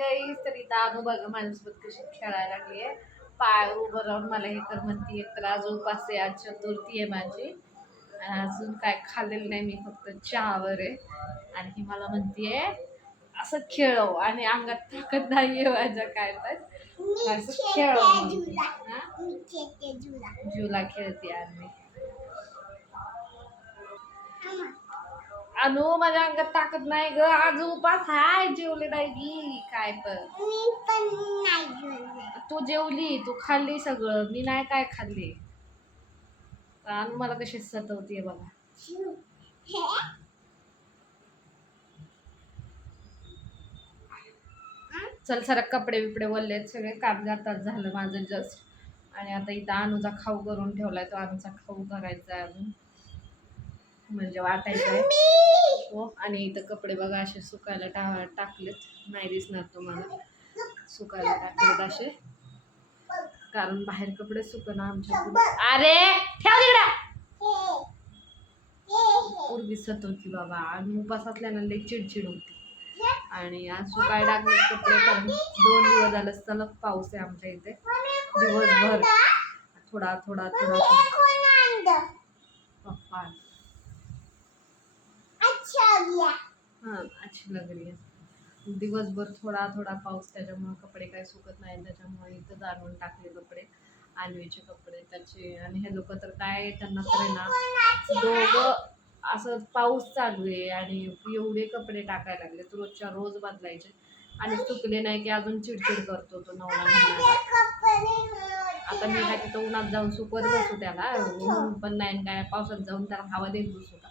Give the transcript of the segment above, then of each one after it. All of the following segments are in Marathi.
गाईस, तर इथं अनु बघा माझ्यासोबत कशी खेळायला लागली आहे. पाय उभं राहून मला हे कर म्हणती. एक तर आज उपास आहे, आज चतुर्थी आहे माझी आणि अजून काय खाल्लेलं नाही मी, फक्त चहावर आहे. आणि ही मला म्हणतीये असं खेळव आणि अंगात ताकद नाहीये माझ्या काय तर असं खेळव. झुला खेळते आणि अनु माझ्या अंगात ताकद नाही ग, आज उपास हाय. जेवले नाही मी काय पण. तू जेवली, तू खाल्ली सगळं, मी नाही काय खाल्ली. अनु मला कशी सतवतीये बघा. चल सर, कपडे बिपडे वळलेत सगळे, काम जातात झालं माझं जस्ट. आणि आता इथं अनुचा खाऊ करून ठेवलाय, तो अनुचा खाऊ करायचा आहे अजून, म्हणजे वाटायचं आहे हो. आणि इथं कपडे बघा असे सुकायला टाकलेत, नाही दिसणार तुम्हाला, सुकायला टाकलेत असे, कारण बाहेर कपडे सुकना आमच्या. अरे ठेव तिकडं. पूर्वी सतवती बाबा, आणि उपास असल्यानं लई चिडचिड होती. आणि आज सुकाय टाकले कपडे, कारण 2 दिवस झालं सलग पाऊस आहे आमच्या इथे, दिवसभर थोडा थोडा थोडा. पप्पा हाँ अच्छी लग रही है. दिवसभर थोडा थोडा पाऊस, त्याच्यामुळे कपडे काय सुकत नाही. त्याच्यामुळे इथं जाणून टाकले कपडे, आणवीचे कपडे त्याचे. आणि हे लोक तर काय, त्यांना तर आहे ना दोघं असं पाऊस चालू आहे आणि एवढे कपडे टाकायला लागले, रोजच्या रोज बदलायचे. आणि सुकले नाही की अजून चिडचिड करतो तो नवरा म्हणणारा. आता मी काय तिथं उन्हात जाऊन सुकवत बसू त्याला, ऊन पण नाही काय, पावसात जाऊन त्याला हवा देत बसू का.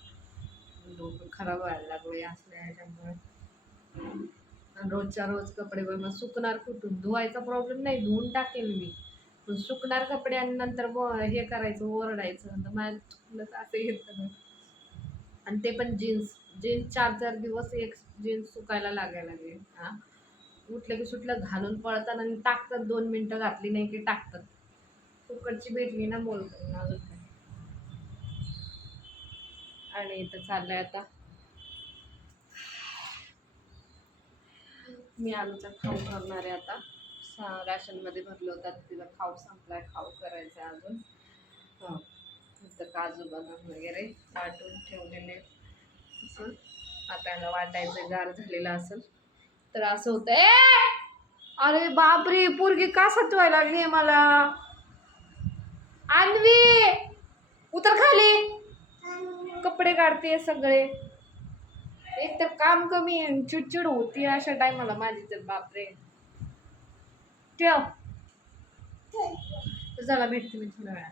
डोकं खराब व्हायला लागले असल्या ह्याच्यामुळे. रोजच्या रोज कपडे मग सुकणार कुठून, धुवायचा प्रॉब्लेम नाही, धुवून टाकेल मी, पण सुकणार कपडे आणि नंतर हे करायचं, ओरडायचं, तर माझ्या चुकलं असं येतं. आणि ते पण जीन्स 4-4 दिवस एक जीन्स सुकायला लागायला लागले. हा, उठलं की सुटलं घालून पळतात आणि टाकतात, 2 मिनिटं घातली नाही की टाकतात. फुकटची भेटली ना बोलतात ना अजून. आणि इथं चाललंय आता मी आलूचा खाऊ करणार आहे. आता राशनमध्ये भरलं होतं, तिला खाऊ संपलाय, खाऊ करायचा अजून. हां, इथं काजू बदाम वगैरे वाटून ठेवलेले. असं आता याला वाटायचं, गार झालेलं असेल तर असं होतंय. अरे बापरे, पोरगी का सतवायला लागली मला. अन्वी उतर खाली, कपडे काढते सगळे. एक तर काम कमी आहे, चिडचिड होती अशा टायमाला माझी तर. बापरे, ठेव. चला भेटते मी थोड्या वेळात.